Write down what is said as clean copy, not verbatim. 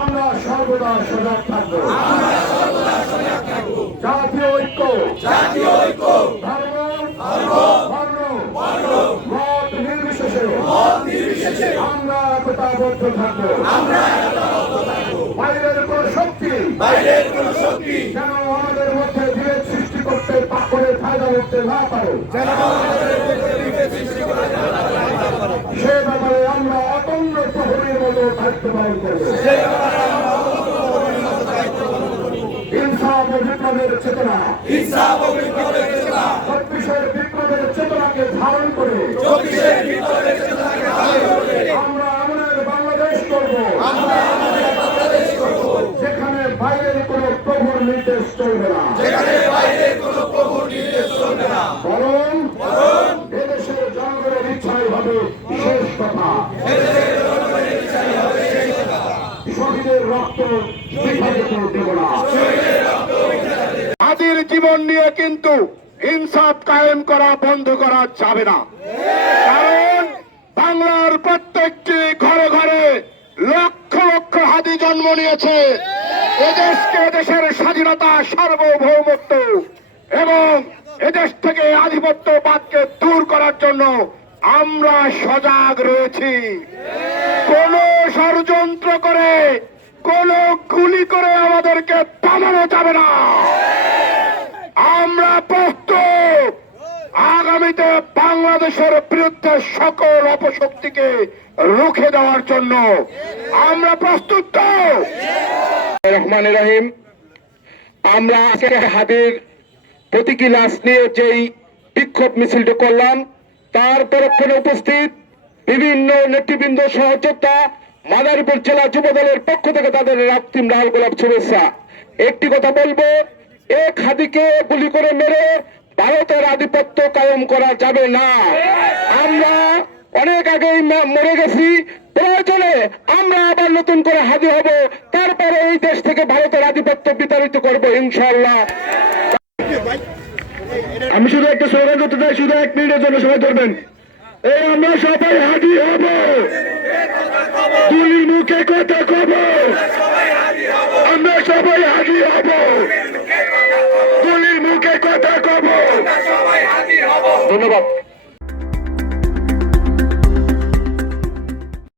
আমরা সর্বদা সজাগ থাকবো। জাতীয় ঐক্য, ধর্ম, মত নির্বিশেষে আমরা একতাবদ্ধ থাকবো। বাইরের কোন শক্তি যেন আমাদের মধ্যে বিভেদ সৃষ্টি করতে করে ফায়দা করতে না পারে, সে ব্যাপারে আমরা অতন্য প্রহরীর মতো দায়িত্ব পালন করব। ইনসাফ ও বিপ্লবের চেতনা, ২৬-এর বিপ্লবের চেতনাকে ধারণ করে আমরা আমাদের বাংলাদেশ করব, যেখানে বাইরের কোন প্রভুর নির্দেশ চলবে না, বরং এদেশের জনগণের ইচ্ছাই হবে শেষ কথা। শহীদের রক্ত বিভাগে দেব না। হাদির জীবন নিয়ে কিন্তু ইনসাফ কায়েম করা বন্ধ করা যাবে না, কারণ বাংলার প্রত্যেকটি ঘরে ঘরে লক্ষ লক্ষ হাদি জন্ম নিয়েছে। এদেশকে দেশের স্বাধীনতা, সার্বভৌমত্ব এবং এদেশ থেকে আধিপত্যবাদকে দূর করার জন্য আমরা সজাগ রয়েছি। কোন ষড়যন্ত্র করে, কোন গুলি করে আমাদেরকে থামানো যাবে না। আমরা প্রস্তুত আগামীতে বাংলাদেশের বিরুদ্ধে সকল অপশক্তিকে রুখে দেওয়ার জন্য। আমরা প্রস্তুত তো? রহমানির রহিম, আমরা হাদির প্রতীকী লাশ নিয়ে যেই বিক্ষোভ মিছিলটি করলাম, তার তরফে উপস্থিত বিভিন্ন নেতৃবৃন্দ সহযোদ্ধা, মাদারীপুর জেলা যুব দলের পক্ষ থেকে তাদের রাত্রিম লাল গোলাপ শুভেচ্ছা। একটি কথা বলবো, এক হাদিকে গুলি করে মেরে ভারতের আধিপত্য কায়েম করা যাবে না। আমরা অনেক আগেই মরে গেছি, প্রয়োজনে আমরা আবার নতুন করে হাদি হব, তারপরে এই দেশ থেকে ভারতের আধিপত্য বিতাড়িত করব ইনশাআল্লাহ। আমি শুধু একটা স্লোগান করতে চাই, শুধু 1 মিনিটের জন্য সবাই ধরবেন। এই আমরা সবাই হাদি হব, গুলির মুখে কথা কব, আমরা সবাই হাদি হব, গুলির মুখে কথা কব। ধন্যবাদ।